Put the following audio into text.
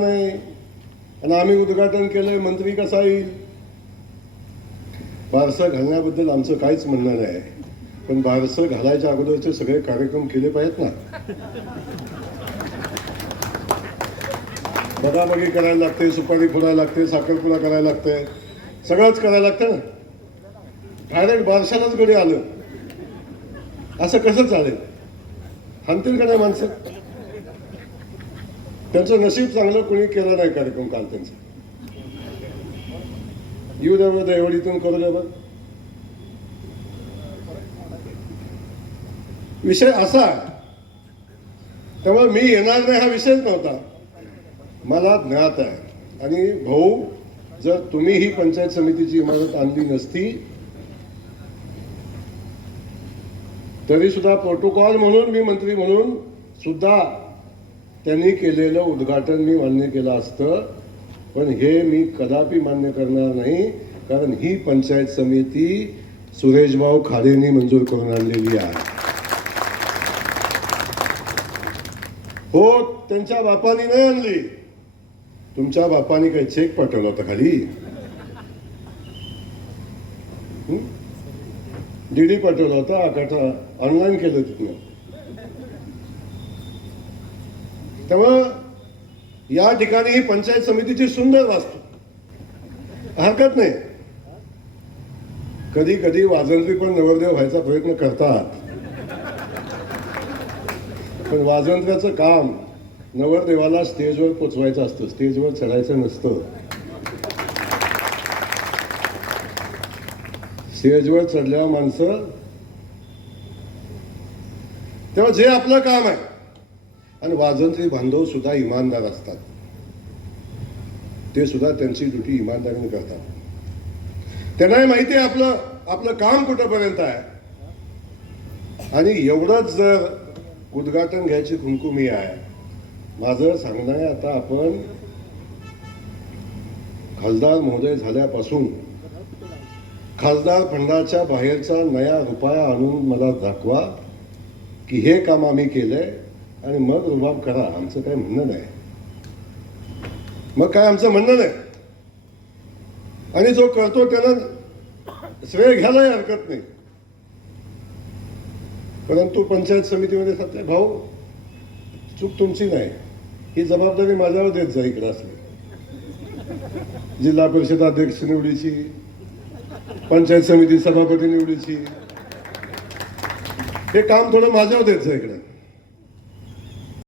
नाही आणि आम्ही उद्घाटन केलंय, मंत्री कसा येईल? बारसं घालण्याबद्दल आमचं काहीच म्हणणं नाही, पण बारसं घालायच्या अगोदरचे सगळे कार्यक्रम केले पाहिजेत ना. बदाबगी करायला लागते, सुपारी फोडायला लागते, साखरपुडा करायला लागते, सगळंच करायला लागतं ना. डायरेक्ट बारशालाच गडी आलं असं कसं चालेल? हाणतील का नाही माणसं? त्यांचं नशीब चांगलं, कोणी केलं नाही कार्यक्रम काल त्यांचा. येऊ द्या बरं, एवढीतून करू द्या बरं. विषय असा, तेव्हा मी येणार नाही हा विषयच नव्हता, मला ज्ञात आहे. आणि भाऊ, जर तुम्ही ही पंचायत समितीची इमारत आणली नसती तरी सुद्धा प्रोटोकॉल म्हणून, मी मंत्री म्हणून सुद्धा त्यांनी केलेलं उद्घाटन मी मान्य केलं असतं. पण हे मी कदापि मान्य करणार नाही, कारण ही पंचायत समिती सुरेशभाऊ खाडेंनी मंजूर करून आणलेली आहे. हो, त्यांच्या बापानी नाही आणली. तुमच्या बापानी काही चेक पाठवला होता खाली? डीडी पाठवला होता, आकाठा ऑनलाईन केलं तिथनं. तेव्हा या ठिकाणी ही पंचायत समितीची सुंदर वास्तू, हरकत नाही. कधी कधी वाजंत्री पण नवरदेव व्हायचा प्रयत्न करतात, पण वाजंत्र्याचं काम नवरदेवाला स्टेजवर पोचवायचं असतं, स्टेजवर चढायचं नसतं. स्टेजवर चढल्या माणसं, तेव्हा जे आपलं काम आहे, आणि वाजंत्री बांधव सुद्धा इमानदार असतात, ते सुद्धा त्यांची ड्युटी इमानदारीने करतात. त्यांनाही माहिती आहे आपलं आपलं काम कुठंपर्यंत आहे. आणि एवढंच जर उद्घाटन घ्यायची खुमखुमी आहे, माझं सांगणं आहे, आता आपण खासदार महोदय झाल्यापासून खासदार फंडाच्या बाहेरचा नया रुपया आणून मला दाखवा की हे काम आम्ही केलंय, आणि मग रुबाब करा. आमचं काय म्हणणं नाही, मग काय आमचं म्हणणं नाही. आणि जो करतो त्याला श्रेय घ्यायलाही हरकत नाही. परंतु पंचायत समितीमध्ये सत्य भाऊ, चूक तुमची नाही, ही जबाबदारी माझ्यावर देत जा. इकडे असली जिल्हा परिषद अध्यक्ष निवडीची, पंचायत समिती सभापती निवडीची, हे काम थोडं माझ्यावर देत जा इकडे.